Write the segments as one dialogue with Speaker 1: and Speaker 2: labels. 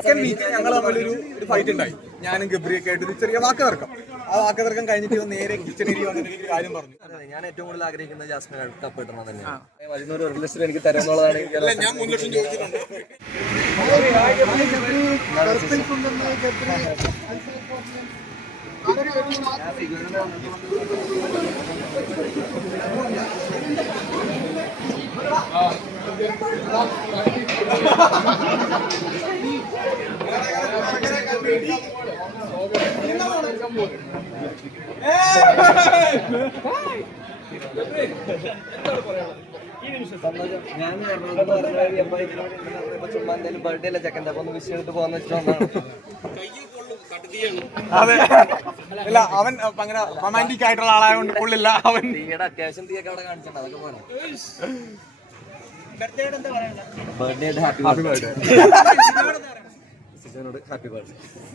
Speaker 1: Second week ഞങ്ങൾ തമ്മിലൊരു fight ഉണ്ടായി. ഞാനും ഗബ്രിയൊക്കെ ആയിട്ട് ചെറിയ വാക്ക് തർക്കം. ആ വാക്ക് തർക്കം കഴിഞ്ഞിട്ട് നേരെ കിച്ചൺ ഏരിയ വന്നിട്ട് എനിക്ക് കാര്യം പറഞ്ഞു.
Speaker 2: ഞാൻ ഏറ്റവും കൂടുതൽ ആഗ്രഹിക്കുന്നത് ജാസ്മിൻ കപ്പ് കിട്ടണം തന്നെയാണ്. 1 ലക്ഷം എനിക്ക് തരുമെന്നുള്ളതാണ്.
Speaker 1: ഞാൻ 3 ലക്ഷം ചോദിച്ചിട്ടുണ്ട്.
Speaker 2: ഞാൻ ചുമ്മാ എന്തായാലും ബർത്ത്ഡേ അല്ല ചെക്കൻ്റെ അപ്പൊ ഒന്ന് വിഷ് ചെയ്തിട്ട് പോകാന്ന് വെച്ചിട്ടുണ്ടാണ്.
Speaker 1: അതെ, അല്ല അവൻ അങ്ങനെ റൊമാൻറ്റിക് ആയിട്ടുള്ള ആളായതുകൊണ്ട് കൊള്ളില്ല. അവൻ
Speaker 2: തീയുടെ അത്യാവശ്യം തീയൊക്കെ അവിടെ കാണിച്ചിട്ടുണ്ട്. അതൊക്കെ പോരാ. Birthday happy birthday. സിജോനോട് ഹാപ്പി ബർത്ത്ഡേ.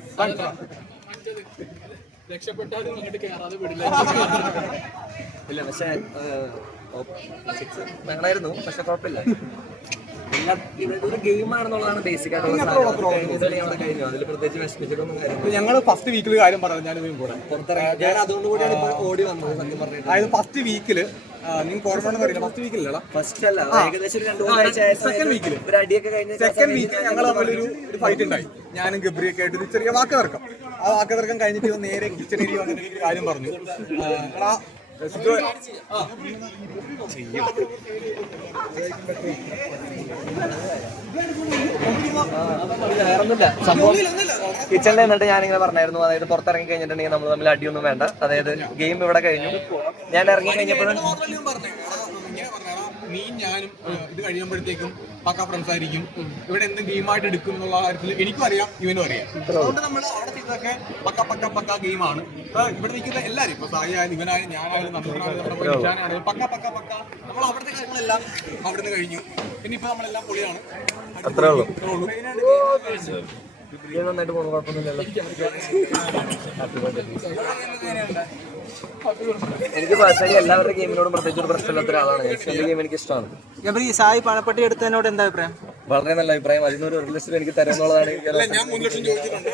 Speaker 2: ഇല്ല പക്ഷെ വേണമായിരുന്നു, പക്ഷെ കുഴപ്പമില്ല. ഇതൊരു ഗെയിമാണെന്നുള്ളതാണ് ബേസിക് ആയിട്ടുള്ള കഴിഞ്ഞു. അതിൽ പ്രത്യേകിച്ച് വിഷമിച്ചിട്ടൊന്നും കാര്യമില്ല.
Speaker 1: ഞങ്ങൾ ഫസ്റ്റ് വീക്കിൽ കാര്യം പറഞ്ഞു. ഞാൻ കൂടെ
Speaker 2: പുറത്തിറങ്ങി ഞാൻ അതുകൊണ്ട് കൂടിയാണ് ഇപ്പോൾ ഓടി വന്നത് സത്യം പറഞ്ഞത്.
Speaker 1: അതായത് ഫസ്റ്റ് വീക്കില് നിങ്ങൾക്ക് ഓർമ്മ അറിയില്ല, ഫസ്റ്റ് വീക്കിലല്ല,
Speaker 2: ഫസ്റ്റ് അല്ല ഏകദേശം ഒരു 2-3 ആഴ്ച
Speaker 1: സെക്കൻഡ് വീക്കിൽ
Speaker 2: ഒരു അടിയൊക്കെ കഴിഞ്ഞ്
Speaker 1: സെക്കൻഡ് വീക്കിൽ ഞങ്ങൾ തമ്മിലൊരു ഫൈറ്റ് ഉണ്ടായി. ഞാനും ഗബ്രിയൊക്കെ ആയിട്ട് ചെറിയ വാക്ക് തർക്കം. ആ വാക്ക് തർക്കം കഴിഞ്ഞിട്ട് നേരെ കിച്ചൺ ഏരിയ വന്നിട്ട് എനിക്ക് കാര്യം പറഞ്ഞു.
Speaker 2: വേറൊന്നുമില്ല സംഭവം. കിച്ചണിൽ നിന്നിട്ട് ഞാനിങ്ങനെ പറഞ്ഞായിരുന്നു, അതായത് പുറത്തിറങ്ങി കഴിഞ്ഞിട്ടുണ്ടെങ്കിൽ നമ്മൾ തമ്മിൽ അടിയൊന്നും വേണ്ട. അതായത് ഗെയിം ഇവിടെ കഴിഞ്ഞു. ഞാൻ ഇറങ്ങി കഴിഞ്ഞപ്പോഴും
Speaker 1: ഞാനും ഇത് കഴിയുമ്പോഴത്തേക്കും പക്ക ഫ്രണ്ട്സ് ആയിരിക്കും. ഇവിടെ എന്ത് ഗെയിമായിട്ട് എടുക്കും എന്നുള്ള കാര്യത്തിൽ എനിക്കും അറിയാം, ഇവനും അറിയാം. അതുകൊണ്ട് നമ്മൾ അവിടെ ചെയ്തൊക്കെ പക്ക ഗെയിമാണ്. ഇവിടെ നിൽക്കുന്ന എല്ലാവരും, ഇപ്പൊ സായി ആയാലും ഇവനായാലും ഞാനായാലും നമ്മളായാലും പക്ക നമ്മൾ അവിടുത്തെ കാര്യങ്ങളെല്ലാം അവിടുന്ന് കഴിഞ്ഞു. പിന്നെ ഇപ്പൊ നമ്മളെല്ലാം പൊളിയാണ്.
Speaker 2: അത്രേ ഉള്ളൂ. നന്നായിട്ട് പോകുന്നു, കുഴപ്പമൊന്നുമില്ലല്ലോ. എനിക്ക് പേഴ്സണലി എല്ലാവരുടെ ഗെയിമിനോടും പ്രത്യേകിച്ച് ഒരു പ്രശ്നമില്ലാത്ത ഒരാളാണ്. എന്റെ ഗെയിം എനിക്ക് ഇഷ്ടമാണ്.
Speaker 3: സായി പണപ്പെട്ടി എടുത്തതിനോട് എന്താ അഭിപ്രായം?
Speaker 2: വളരെ നല്ല അഭിപ്രായം. 1 ലക്ഷം എനിക്ക് തരുമെന്നുള്ളതാണ്.
Speaker 1: ഞാൻ 3 ലക്ഷം ചോദിച്ചിട്ടുണ്ട്.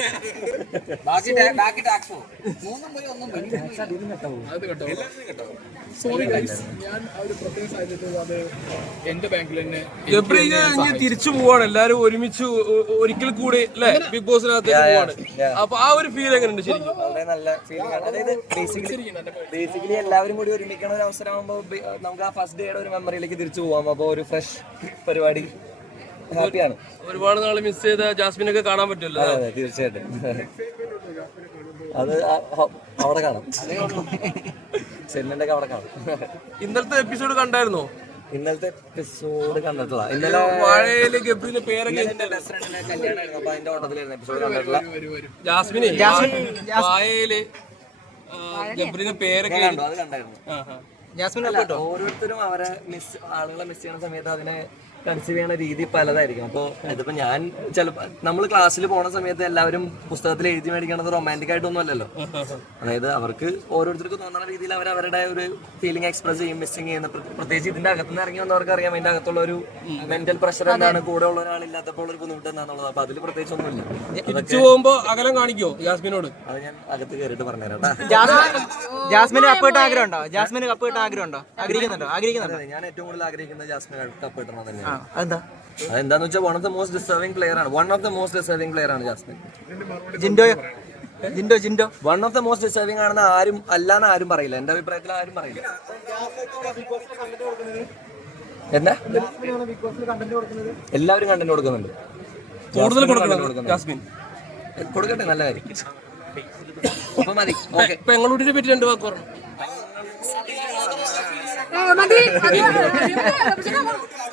Speaker 4: എന്റെ ബാങ്കിൽ തന്നെ തിരിച്ചു പോവാണ്. എല്ലാരും ഒരുമിച്ച് ഒരിക്കൽ കൂടി അല്ലെ ബിഗ് ബോസിനകത്തേക്ക് പോവാണ്. അപ്പൊ ആ ഒരു ഫീൽ എങ്ങനെയുണ്ട്? ശരിക്കും
Speaker 2: വളരെ നല്ല ഫീലിംഗ് ആണ്. അതായത് ബേസിക്കലി എല്ലാവരും കൂടി ഒരുമിക്കണ ഒരു അവസരമാകുമ്പോൾ നമുക്ക് ആ ഫസ്റ്റ് ഡേയുടെ ഒരു മെമ്മറിയിലേക്ക് തിരിച്ചു പോവാം. അപ്പോൾ ഒരു ഫ്രഷ് പരിപാടി. ഹാപ്പിയാണ്.
Speaker 4: ഒരുപാട് നാള് മിസ് ചെയ്ത ജാസ്മിനൊക്കെ കാണാൻ പറ്റുമല്ലോ.
Speaker 2: അതെ തീർച്ചയായിട്ടും. അത് അവിടെ കാണാം. സെല്ലിന്റെ ഒക്കെ അവിടെ കാണാം.
Speaker 4: ഇന്നലത്തെ എപ്പിസോഡ് കണ്ടായിരുന്നോ?
Speaker 2: ഇന്നലത്തെ എപ്പിസോഡ് കണ്ടിട്ടില്ല. ഇന്നലെ
Speaker 4: വാഴയിലെ ഗബ്രിന്റെ പേരൊക്കെ
Speaker 2: കല്യാണമായിരുന്നു. അപ്പൊ അതിന്റെ ഓട്ടത്തിലായിരുന്നു എപ്പിസോഡ് കണ്ടിട്ടില്ല.
Speaker 4: ജാസ്മിനെ വാഴയില് ഗബ്രിന്റെ പേരൊക്കെ
Speaker 2: കണ്ടു, അത് കണ്ടായിരുന്നു. ഓരോരുത്തരും അവരെ ആളുകളെ മിസ് ചെയ്യുന്ന സമയത്ത് അതിനെ കൺസീവ് ചെയ്യുന്ന രീതി പലതായിരിക്കും. അപ്പോൾ ഇതിപ്പോ ഞാൻ ചിലപ്പോൾ നമ്മൾ ക്ലാസ്സിൽ പോണ സമയത്ത് എല്ലാവരും പുസ്തകത്തിൽ എഴുതി മേടിക്കണത് റൊമാൻറ്റിക് ആയിട്ടൊന്നും അല്ലല്ലോ. അതായത് അവർക്ക് ഓരോരുത്തർക്ക് തോന്നുന്ന രീതിയിൽ അവർ അവരുടെ ഒരു ഫീലിംഗ് എക്സ്പ്രസ് ചെയ്യും, മിസ്സിങ് ചെയ്യുന്ന. പ്രത്യേകിച്ച് ഇതിന്റെ അകത്തുനിന്ന് ഇറങ്ങി വന്നവർക്ക് അറിയാം അതിന്റെ അകത്തുള്ള ഒരു മെന്റൽ പ്രഷർ എന്താണ്, കൂടെ ഉള്ള ഒരാളില്ലാത്തപ്പോൾ ഒരു ബുദ്ധിമുട്ട് എന്താണെന്നുള്ളത്. അപ്പൊ അതിൽ പ്രത്യേകിച്ച് ഒന്നുമില്ല.
Speaker 4: തിരിച്ചു പോകുമ്പോ അകലം കാണിക്കോ ജാസ്മിനോട്?
Speaker 2: അത് ഞാൻ അകത്ത് കയറിയിട്ട് പറഞ്ഞുതരാം.
Speaker 3: ജാസ്മിന് കപ്പ് കിട്ടാൻ ആഗ്രഹമുണ്ടോ? ജാസ്മിന് കപ്പ് കിട്ടാൻ ആഗ്രഹമുണ്ടോ? ആഗ്രഹിക്കുന്നുണ്ടോ?
Speaker 2: ഞാൻ ഏറ്റവും കൂടുതൽ ആഗ്രഹിക്കുന്നത് ജാസ്മിൻ കപ്പ് കിട്ടണം തന്നെയാണ്.
Speaker 3: അതെന്താന്ന്
Speaker 2: വെച്ചാൽ one of the most deserving player ആണ് Jasmine.
Speaker 3: Jinto
Speaker 2: one of the most deserving ആണെന്ന് ആരും അല്ലാന്ന് ആരും പറയില്ല. എന്റെ അഭിപ്രായത്തിൽ ആരും പറയില്ല. എന്താ എല്ലാവരും കണ്ടന്റ് കൊടുക്കുന്നുണ്ട്.
Speaker 4: കൂടുതൽ ജാസ്മിൻ
Speaker 2: കൊടുക്കട്ടെ, നല്ല കാര്യം. അപ്പൊ മതി. ഓക്കെ,
Speaker 4: പെങ്ങളൂട്ടിനെ പറ്റി 2 വാക്ക് പറഞ്ഞു.